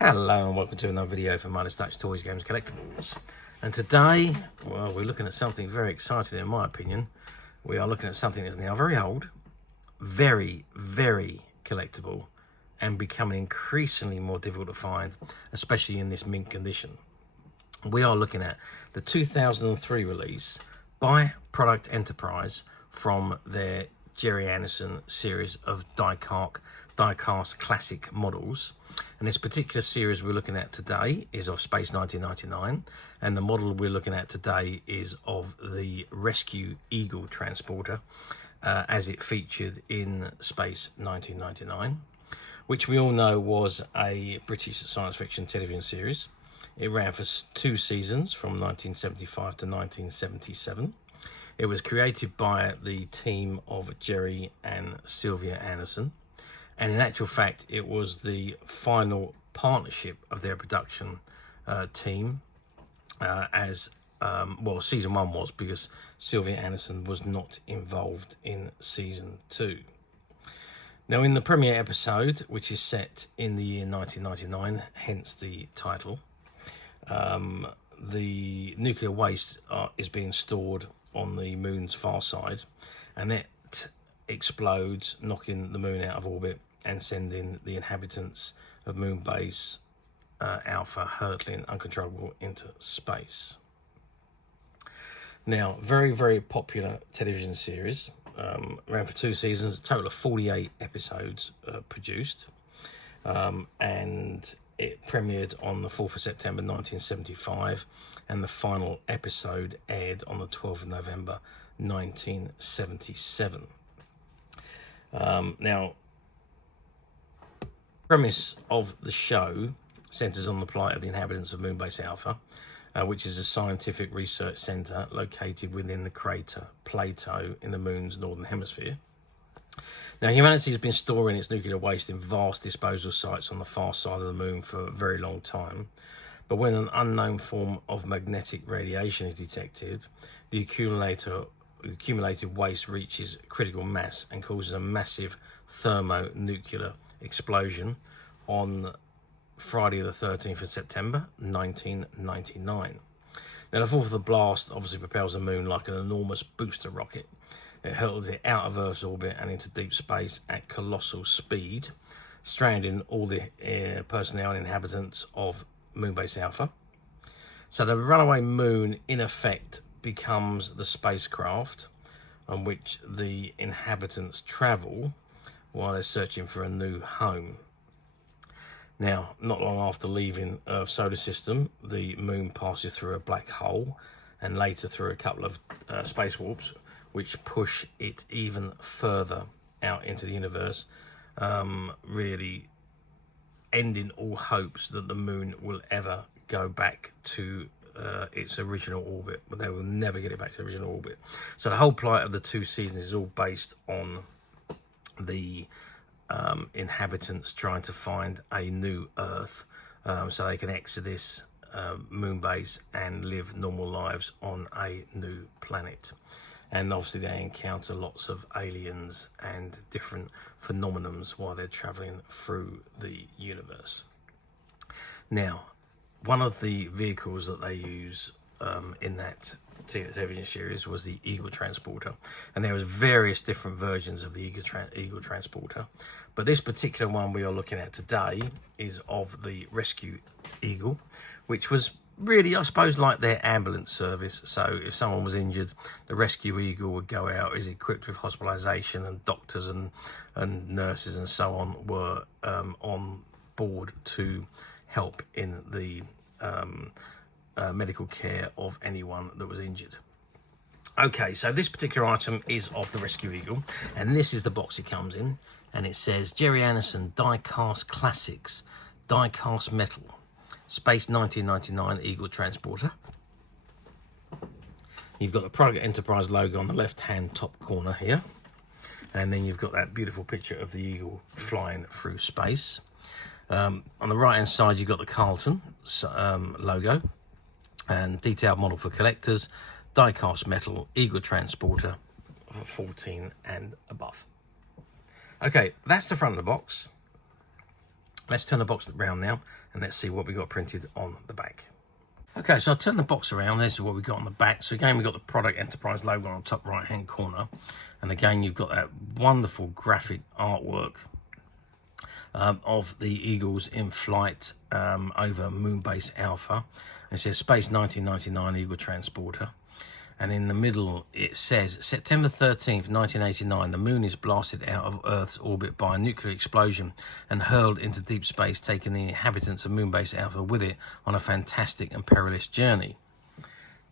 Hello and welcome to another video from Minus Touch Toys, Games, Collectibles. And today, well, we're looking at something very exciting in my opinion. We are looking at something that's now very old, very, very collectible, and becoming increasingly more difficult to find, especially in this mint condition. We are looking at the 2003 release by Product Enterprise from their Gerry Andersons series of diecast classic models. And this particular series we're looking at today is of Space 1999, and the model we're looking at today is of the Rescue Eagle transporter as it featured in Space 1999, which we all know was a British science fiction television series. It ran for 2 seasons from 1975 to 1977. It was created by the team of Gerry and Sylvia Anderson. And in actual fact, it was the final partnership of their production team well, season 1 was, because Sylvia Anderson was not involved in season 2. Now, in the premiere episode, which is set in the year 1999, hence the title, the nuclear waste is being stored on the moon's far side, and it explodes, knocking the moon out of orbit and sending the inhabitants of Moonbase Alpha hurtling uncontrollable into space. Now, very, very popular television series. Ran for 2 seasons, a total of 48 episodes produced, and it premiered on the 4th of September 1975, and the final episode aired on the 12th of November 1977. Now, premise of the show centers on the plight of the inhabitants of Moonbase Alpha, which is a scientific research center located within the crater Plato in the moon's northern hemisphere. Now, humanity has been storing its nuclear waste in vast disposal sites on the far side of the moon for a very long time. But when an unknown form of magnetic radiation is detected, the accumulated waste reaches critical mass and causes a massive thermonuclear explosion on Friday the 13th of September 1999. Now, the force of the blast obviously propels the moon like an enormous booster rocket. It hurls it out of Earth's orbit and into deep space at colossal speed, stranding all the personnel and inhabitants of Moonbase Alpha. So the runaway moon, in effect, becomes the spacecraft on which the inhabitants travel while they're searching for a new home. Now, not long after leaving Earth's solar system, the moon passes through a black hole and later through a couple of space warps, which push it even further out into the universe, really ending all hopes that the moon will ever go back to its original orbit. But they will never get it back to the original orbit. So the whole plight of the 2 seasons is all based on the inhabitants trying to find a new Earth, so they can exit this Moonbase and live normal lives on a new planet. And obviously they encounter lots of aliens and different phenomenons while they're traveling through the universe. Now, one of the vehicles that they use in that television series was the Eagle transporter, and there was various different versions of the Eagle transporter, but this particular one we are looking at today is of the Rescue Eagle, which was really, I suppose, like their ambulance service. So if someone was injured, the Rescue Eagle would go out, is equipped with hospitalization, and doctors and nurses and so on were on board to help in the medical care of anyone that was injured. Okay, so this particular item is of the Rescue Eagle, and this is the box it comes in, and it says Gerry Andersons Diecast Classics, Diecast Metal, Space 1999 Eagle Transporter. You've got the Product Enterprise logo on the left-hand top corner here, and then you've got that beautiful picture of the Eagle flying through space. On the right-hand side, you've got the Carlton logo, and detailed model for collectors, Diecast Metal, Eagle Transporter for 14 and above. Okay, that's the front of the box. Let's turn the box around now and let's see what we got printed on the back. Okay, so I'll turn the box around. This is what we got on the back. So again, we've got the Product Enterprise logo on the top right hand corner. And again, you've got that wonderful graphic artwork of the Eagles in flight over Moonbase Alpha. It says Space 1999 Eagle Transporter. And in the middle, it says, September 13th, 1989, the moon is blasted out of Earth's orbit by a nuclear explosion and hurled into deep space, taking the inhabitants of Moonbase Alpha with it on a fantastic and perilous journey.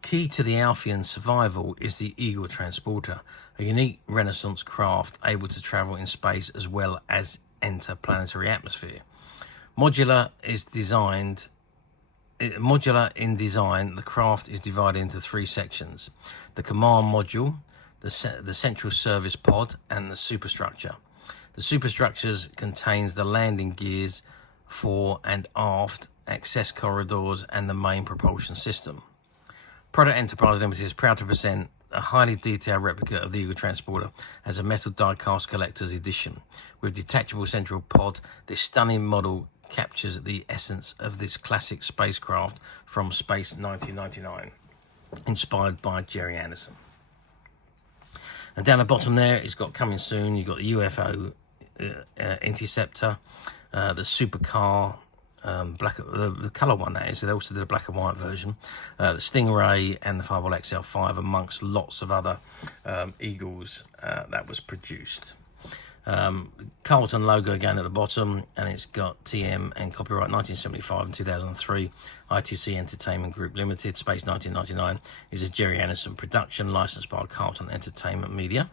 Key to the Alphans' survival is the Eagle Transporter, a unique Renaissance craft able to travel in space as well as enter planetary atmosphere. Modular in design, the craft is divided into 3 sections: the command module, the central service pod, and the superstructure. The superstructures contains the landing gears, fore and aft, access corridors, and the main propulsion system. Product Enterprise Limited is proud to present a highly detailed replica of the Eagle Transporter as a metal die-cast collector's edition. With Detachable Central Pod, this stunning model captures the essence of this classic spacecraft from Space 1999, inspired by Gerry Anderson. And down the bottom there, it's got coming soon. You've got the UFO interceptor, the supercar, the colour one that is. They also did a black and white version, the Stingray, and the Fireball XL5, amongst lots of other Eagles that was produced. Carlton logo again at the bottom, and it's got TM and copyright 1975 and 2003. ITC Entertainment Group Limited. Space 1999 is a Gerry Anderson production licensed by Carlton Entertainment Media.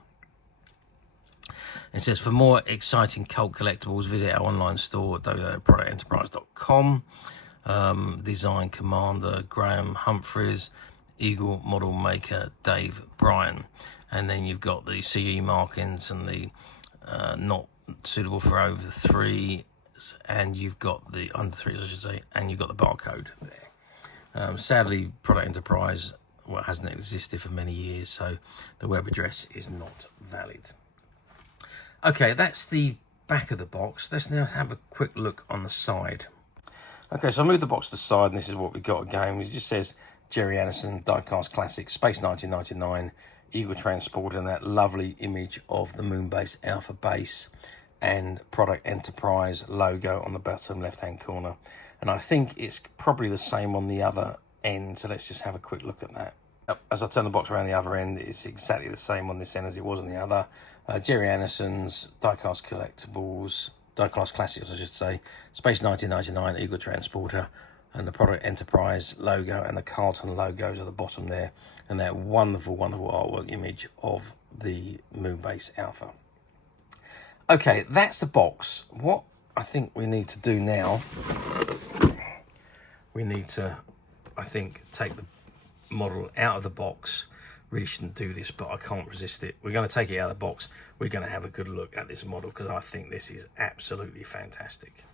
It says, for more exciting cult collectibles, visit our online store at www.productenterprise.com. Design Commander Graham Humphreys, Eagle model maker Dave Bryan. And then you've got the CE markings and the not suitable for over 3s, and you've got the under 3s, I should say, and you've got the barcode there. Sadly, Product Enterprise hasn't existed for many years, so the web address is not valid. Okay, that's the back of the box. Let's now have a quick look on the side. Okay, so I moved the box to the side, and this is what we got again. It just says Gerry Anderson Diecast Classic Space 1999 Eagle Transporter, and that lovely image of the Moonbase Alpha base and Product Enterprise logo on the bottom left hand corner. And I think it's probably the same on the other end, so let's just have a quick look at that. As I turn the box around the other end, it's exactly the same on this end as it was on the other. Gerry Anderson's Diecast Collectibles, Diecast Classics I should say, Space 1999 Eagle Transporter, and the Product Enterprise logo and the Carlton logos at the bottom there, and that wonderful, wonderful artwork image of the Moonbase Alpha. Okay, that's the box. What I think we need to do now, we need to, I think, take the model out of the box. Really shouldn't do this, but I can't resist it. We're going to take it out of the box. We're going to have a good look at this model because I think this is absolutely fantastic.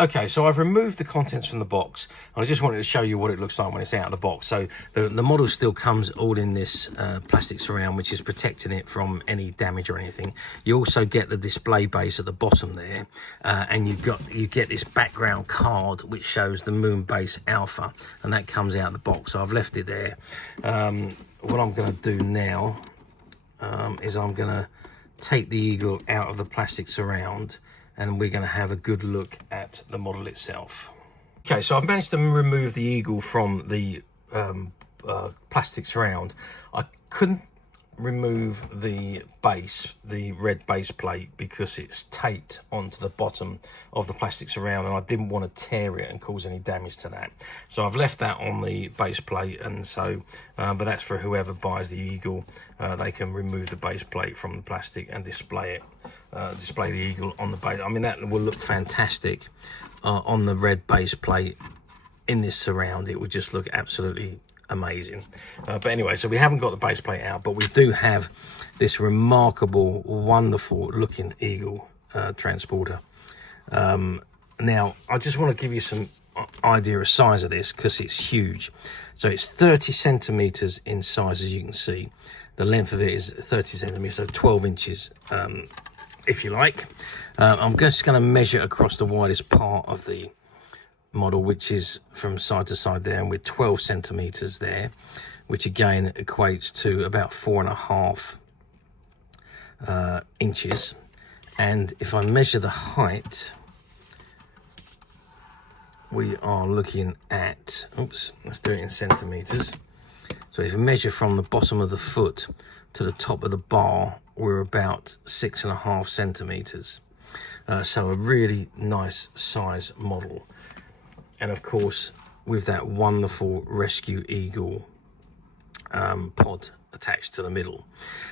Okay, so I've removed the contents from the box. I just wanted to show you what it looks like when it's out of the box. So the model still comes all in this plastic surround, which is protecting it from any damage or anything. You also get the display base at the bottom there, and you get this background card which shows the Moonbase Alpha, and that comes out of the box. So I've left it there. What I'm going to do now is I'm going to take the Eagle out of the plastic surround, and we're going to have a good look at the model itself. Okay, so I've managed to remove the Eagle from the plastic surround. I couldn't remove the base, the red base plate, because it's taped onto the bottom of the plastic surround, and I didn't want to tear it and cause any damage to that. So I've left that on the base plate, and so, but that's for whoever buys the Eagle. They can remove the base plate from the plastic and display it. Display the Eagle on the base. I mean, that will look fantastic on the red base plate in this surround. It would just look absolutely amazing. But anyway, so we haven't got the base plate out, but we do have this remarkable, wonderful looking Eagle transporter. Now, I just want to give you some idea of size of this because it's huge. So it's 30 centimeters in size, as you can see. The length of it is 30 centimeters, so 12 inches, if you like. I'm just going to measure across the widest part of the model, which is from side to side there, and with 12 centimeters there, which again equates to about 4.5 inches. And if I measure the height, we are looking at, oops, let's do it in centimeters. So if you measure from the bottom of the foot to the top of the bar, we're about 6.5 centimeters. So a really nice size model. And of course, with that wonderful Rescue Eagle pod attached to the middle.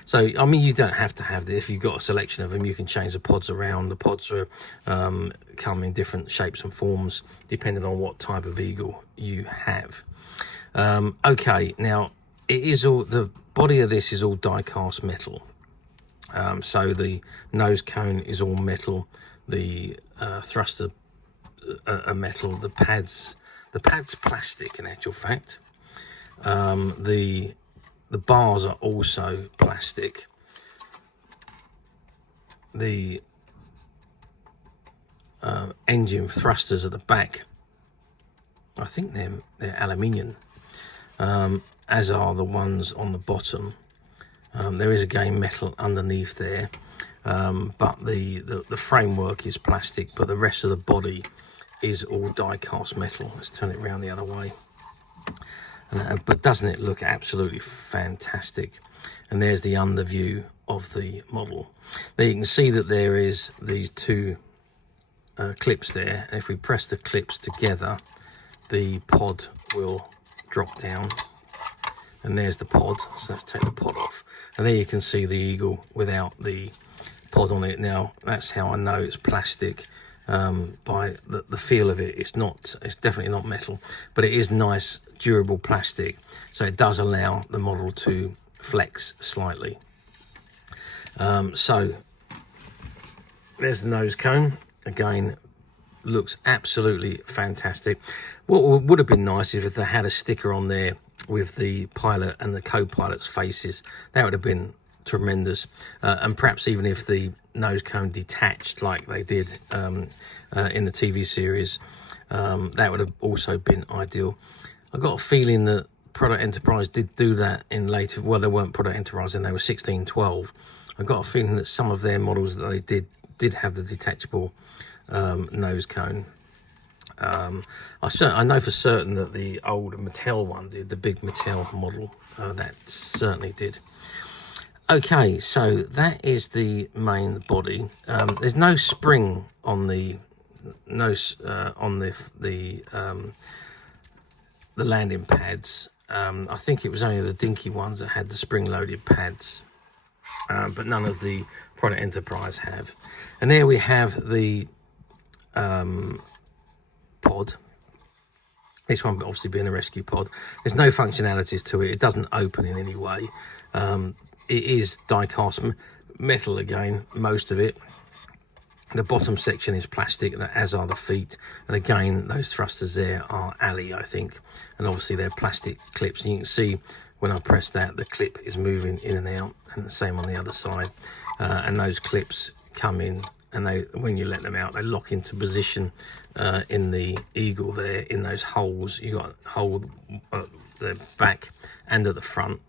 So, I mean, you don't have to have this. If you've got a selection of them, you can change the pods around. The pods are come in different shapes and forms, depending on what type of eagle you have. Okay, now, it is all, the body of this is all die-cast metal. So the nose cone is all metal, the thruster are metal, the pad's plastic in actual fact. The bars are also plastic. The engine thrusters at the back, I think they're aluminium, as are the ones on the bottom. There is again metal underneath there, but the framework is plastic, but the rest of the body is all die-cast metal. Let's turn it around the other way. But doesn't it look absolutely fantastic? And there's the underview of the model. There you can see that there is these two clips there. If we press the clips together, the pod will drop down. And there's the pod, so let's take the pod off. And there you can see the eagle without the pod on it. Now, that's how I know it's plastic. By the feel of it, it's definitely not metal, but it is nice, durable plastic, so it does allow the model to flex slightly. So there's the nose cone. Again, looks absolutely fantastic. What would have been nice if they had a sticker on there with the pilot and the co-pilot's faces. That would have been tremendous. And perhaps even if the nose cone detached like they did in the TV series, that would have also been ideal. I got a feeling that Product Enterprise did do that in later, well, they weren't Product Enterprise and they were 1612. I got a feeling that some of their models that they did have the detachable nose cone. I know for certain that the old Mattel one did, the big Mattel model, that certainly did. Okay, so that is the main body. There's no spring on the landing pads. I think it was only the dinky ones that had the spring-loaded pads, but none of the Product Enterprise have. And there we have the pod. This one obviously being a rescue pod. There's no functionalities to it. It doesn't open in any way. It is die-cast metal again, most of it. The bottom section is plastic, as are the feet. And again, those thrusters there are alley, I think. And obviously they're plastic clips. And you can see when I press that, the clip is moving in and out. And the same on the other side. And those clips come in, and when you let them out, they lock into position in the Eagle there, in those holes. You got a hole at the back and at the front.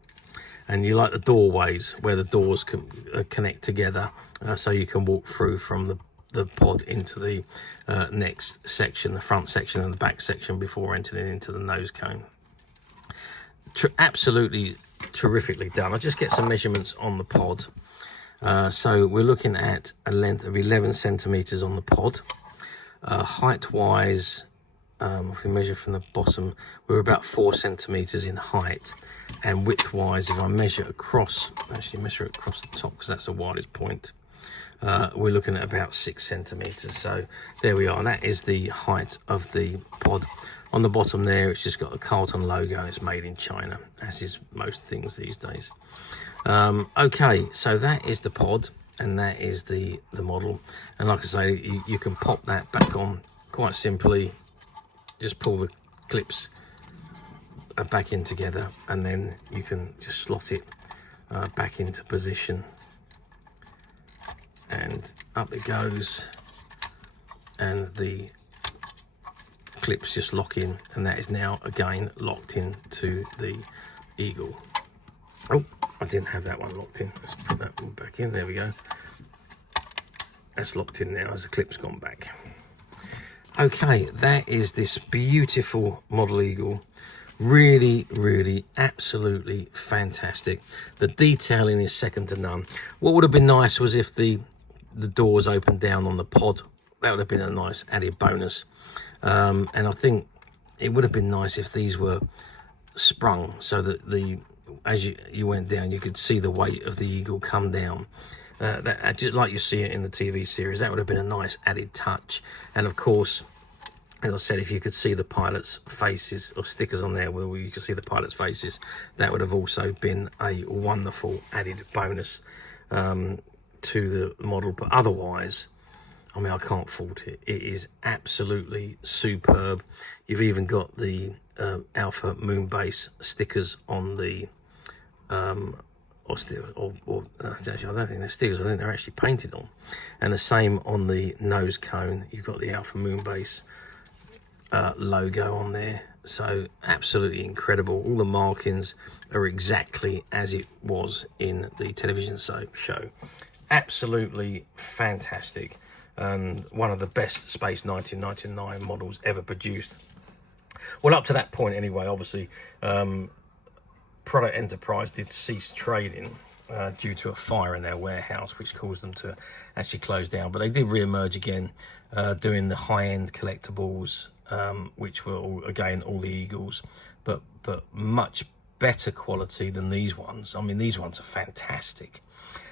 And you like the doorways where the doors can connect together, so you can walk through from the pod into the next section, the front section and the back section, before entering into the nose cone. Absolutely terrifically done. I'll just get some measurements on the pod. So we're looking at a length of 11 centimeters on the pod. Height wise, if we measure from the bottom, we're about 4 centimeters in height. And width wise, if I measure across, actually measure it across the top because that's the widest point, we're looking at about 6 centimeters. So there we are. That is the height of the pod. On the bottom there, it's just got the Carlton logo. It's made in China, as is most things these days. Okay, so that is the pod, and that is the model. And like I say, you can pop that back on quite simply. Just pull the clips back in together, and then you can just slot it back into position. and up it goes, and the clips just lock in, and that is now again locked in to the Eagle. Oh, I didn't have that one locked in. Let's put that one back in. There we go. That's locked in now as the clip's gone back. Okay, that is this beautiful model Eagle. Really, really, absolutely fantastic. The detailing is second to none. What would have been nice was if the doors opened down on the pod. That would have been a nice added bonus. And I think it would have been nice if these were sprung, so that as you went down, you could see the weight of the Eagle come down. That just like you see it in the TV series. That would have been a nice added touch. And of course, as I said, if you could see the pilots' faces or stickers on there where you could see the pilots' faces, that would have also been a wonderful added bonus to the model. But otherwise, I mean, I can't fault it. It is absolutely superb. You've even got the Alpha Moonbase stickers on the actually, I don't think they're stickers. I think they're actually painted on. And the same on the nose cone. You've got the Alpha Moonbase logo on there. So absolutely incredible. All the markings are exactly as it was in the television show. Absolutely fantastic, and one of the best Space 1999 models ever produced. Well, up to that point anyway, obviously, Product Enterprise did cease trading due to a fire in their warehouse, which caused them to actually close down. But they did re-emerge again, doing the high-end collectibles, which were all the Eagles, but much better quality than these ones. I mean, these ones are fantastic.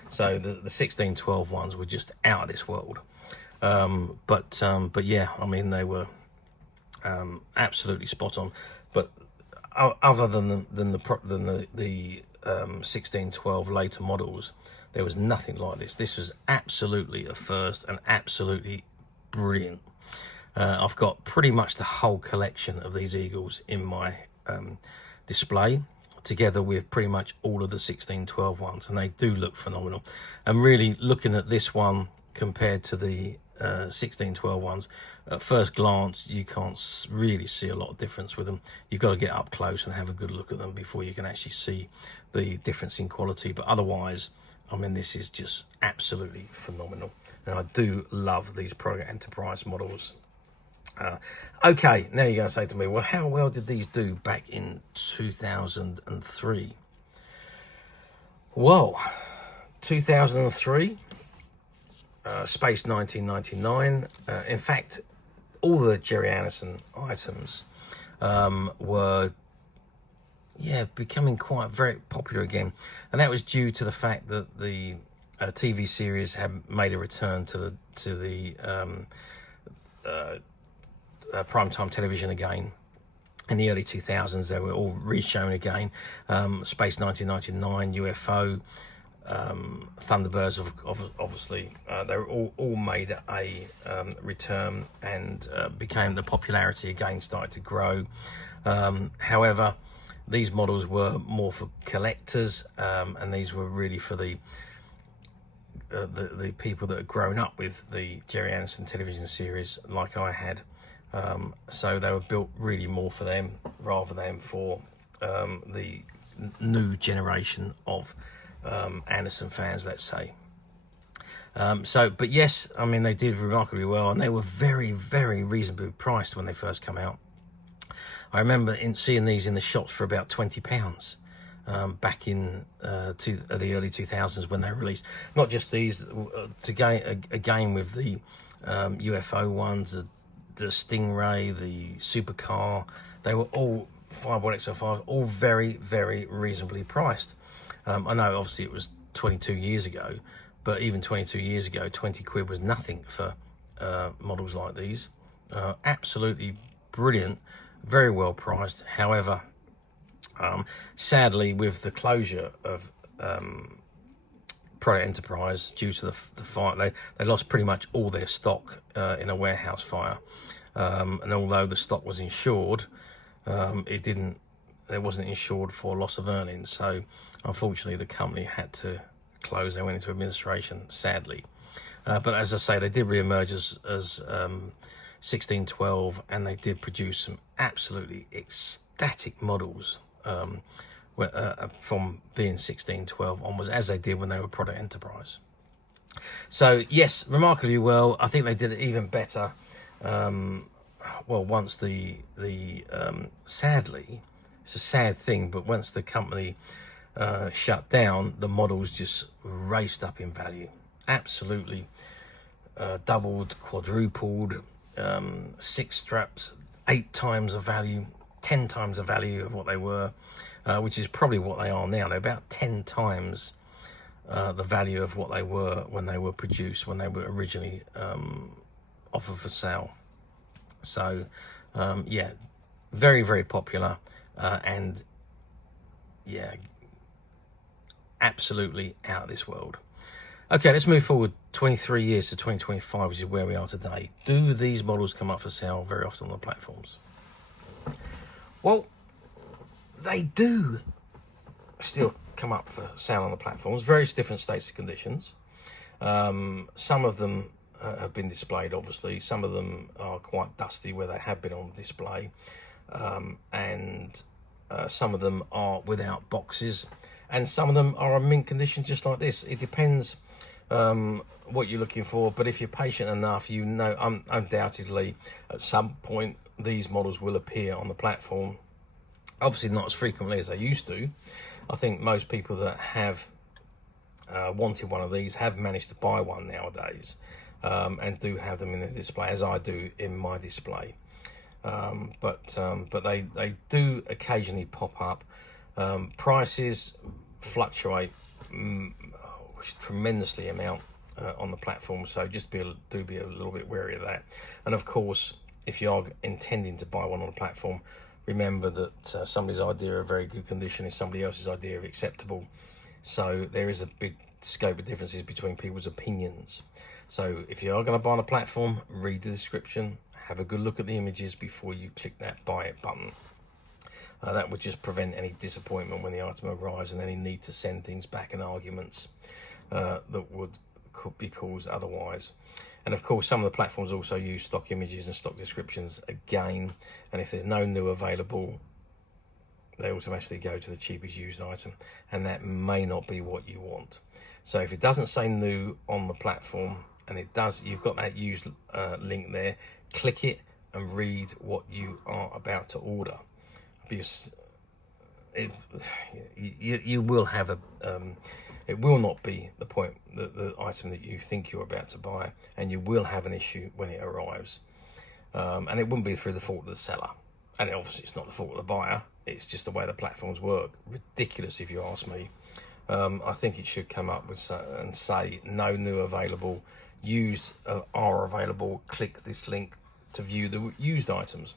So the 1612 ones were just out of this world. But yeah, I mean, they were absolutely spot on. But other than the 1612 later models, there was nothing like this. This was absolutely a first and absolutely brilliant. I've got pretty much the whole collection of these Eagles in my display, together with pretty much all of the 1612 ones, and they do look phenomenal. And really, looking at this one compared to the 1612 ones, at first glance you can't really see a lot of difference with them. You've got to get up close and have a good look at them before you can actually see the difference in quality. But otherwise, I mean, this is just absolutely phenomenal, and I do love these Product Enterprise models. Okay, now you're going to say to me, well, how well did these do back in 2003? Well, 2003, Space 1999. In fact, all the Gerry Anderson items were becoming very popular again, and that was due to the fact that the TV series had made a return to the primetime television again. In the early 2000s, they were all re-shown again. Space 1999, UFO, Thunderbirds, obviously, they were all made a return, and became, the popularity again started to grow. However, these models were more for collectors, and these were really for the people that had grown up with the Gerry Anderson television series, like I had. So they were built really more for them rather than for the new generation of Anderson fans, let's say. But yes, I mean, they did remarkably well, and they were very, very reasonably priced when they first come out. I remember seeing these in the shops for about £20 back in the early 2000s when they were released. Not just these, again with the UFO ones, the Stingray, the Supercar, they were all Fireball XL5, all very, very reasonably priced. I know obviously it was 22 years ago, but even 22 years ago, 20 quid was nothing for models like these. Absolutely brilliant, very well priced. However, sadly, with the closure of Product Enterprise due to the fire, they lost pretty much all their stock in a warehouse fire. And although the stock was insured, it wasn't insured for loss of earnings. So unfortunately, the company had to close. They went into administration, sadly. But as I say, they did re-emerge as 1612, and they did produce some absolutely ecstatic models from being 1612 onwards, as they did when they were Product Enterprise. So yes, remarkably well. I think they did it even better. Well, once the sadly, it's a sad thing, but once the company shut down, the models just raced up in value. Absolutely doubled, quadrupled, 6 straps, 8 times the value, 10 times the value of what they were, which is probably what they are now. They're about 10 times the value of what they were when they were produced, when they were originally offered for sale. So yeah, very, very popular, and yeah, absolutely out of this world. Okay, let's move forward 23 years to 2025, which is where we are today. Do these models come up for sale very often on the platforms? Well, they do still come up for sale on the platforms, various different states of conditions. Some of them have been displayed, obviously. Some of them are quite dusty where they have been on display, and some of them are without boxes, and some of them are in mint condition, just like this. It depends what you're looking for, but if you're patient enough, you know, undoubtedly at some point these models will appear on the platform. Obviously not as frequently as they used to. I think most people that have wanted one of these have managed to buy one nowadays, and do have them in the display, as I do in my display. But they do occasionally pop up. Prices fluctuate tremendously on the platform, so just do be a little bit wary of that. And of course, if you are intending to buy one on the platform, remember that somebody's idea of very good condition is somebody else's idea of acceptable. So there is a big scope of differences between people's opinions. So if you are going to buy on a platform, read the description, have a good look at the images before you click that buy it button. That would just prevent any disappointment when the item arrives and any need to send things back and arguments that could be caused otherwise. And of course, some of the platforms also use stock images and stock descriptions again, and if there's no new available, they automatically go to the cheapest used item, and that may not be what you want. So if it doesn't say new on the platform, and it does, you've got that used link there, click it and read what you are about to order, because you will have it will not be the item that you think you're about to buy, and you will have an issue when it arrives, and it wouldn't be through the fault of the seller, and obviously it's not the fault of the buyer. It's just the way the platforms work. Ridiculous, if you ask me. I think it should come up with and say no new available, used are available, click this link to view the used items.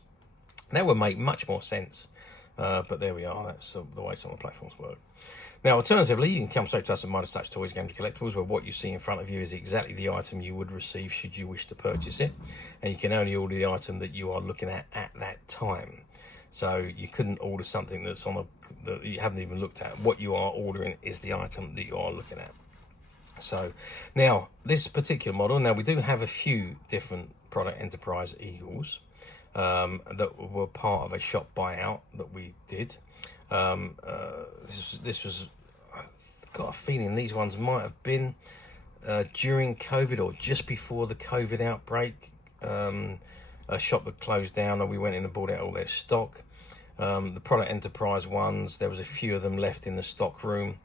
That would make much more sense, but there we are. That's the way some of the platforms work. Now, alternatively, you can come straight to us at Midas Touch Toys, Games and Collectibles, where what you see in front of you is exactly the item you would receive should you wish to purchase it, and you can only order the item that you are looking at that time. So you couldn't order something that's that you haven't even looked at. What you are ordering is the item that you are looking at. So now, this particular model, now we do have a few different Product Enterprise Eagles that were part of a shop buyout that we did. This was, I've got a feeling these ones might have been during COVID or just before the COVID outbreak. A shop that closed down, and we went in and bought out all their stock. The Product Enterprise ones, there was a few of them left in the stock room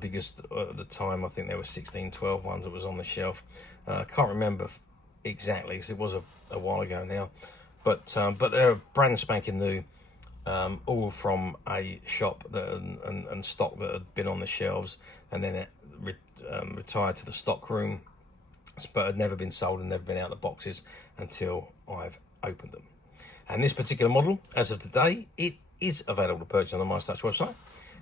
because at the time I think there were 1612 ones that was on the shelf. I can't remember exactly because it was a while ago now, but they're brand spanking new, all from a shop and stock that had been on the shelves, and then it retired to the stock room, but had never been sold and never been out of the boxes until I've opened them. And this particular model, as of today, it is available to purchase on the Midas Touch website,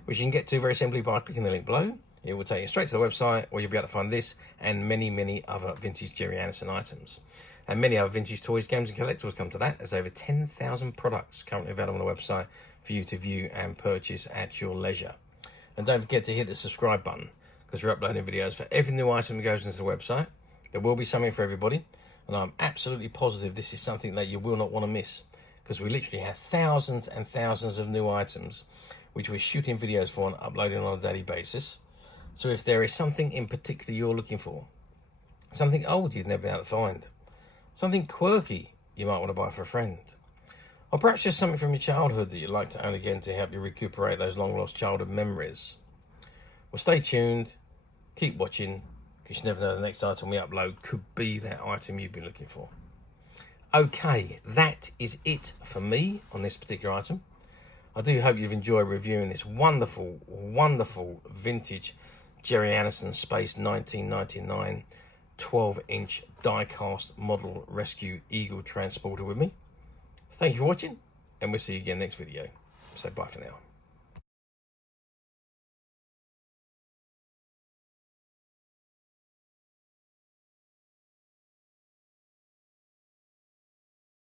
which you can get to very simply by clicking the link below. It will take you straight to the website, where you'll be able to find this and many, many other vintage Gerry Anderson items. And many other vintage toys, games and collectibles come to that. There's over 10,000 products currently available on the website for you to view and purchase at your leisure. And don't forget to hit the subscribe button, because we're uploading videos for every new item that goes into the website. There will be something for everybody, and I'm absolutely positive this is something that you will not want to miss, because we literally have thousands and thousands of new items which we're shooting videos for and uploading on a daily basis. So if there is something in particular you're looking for, something old you've never been able to find, something quirky you might want to buy for a friend, or perhaps just something from your childhood that you'd like to own again to help you recuperate those long lost childhood memories, well, stay tuned, keep watching, because you never know, the next item we upload could be that item you've been looking for. Okay, that is it for me on this particular item. I do hope you've enjoyed reviewing this wonderful, wonderful vintage Gerry Andersons Space 1999 12-inch die-cast model rescue Eagle transporter with me. Thank you for watching, and we'll see you again next video. So bye for now.